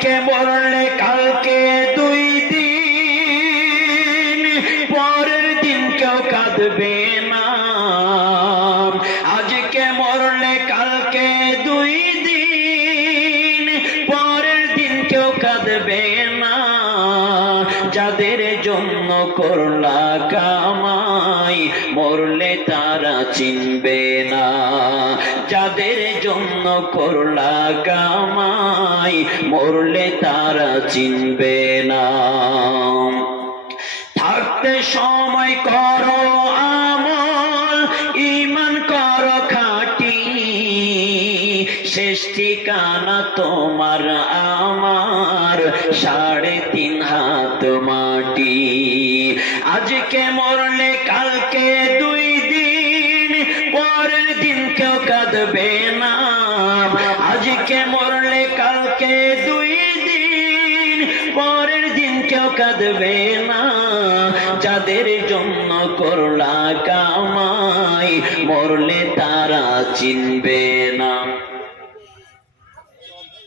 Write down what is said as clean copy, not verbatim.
আজকে মরলে কালকে 2 দিন, পরের দিন কেউ কাঁদবে না। আজকে মরলে কালকে 2 দিন, পরের দিন কেউ কাঁদবে না। যাদের জন্য করলা কামাই, মরলে তারা চিনবে না। যাদের জন্য করলা কামাই, মরলে তারা চিনবে না। থাকতে সময় করো আমল, ঈমান করো খাঁটি, শেষ ঠিকানা তোমার আমার 3.5 হাত মাটি। আজকে মরলে কালকে 2 দিন, পরের দিন কেউ কাঁদবে না। আজকে মরলে কালকে 2 দিন, পরের দিন কেউ কাঁদবে না। যাদের জন্য করলা কামাই, মরলে তারা চিনবে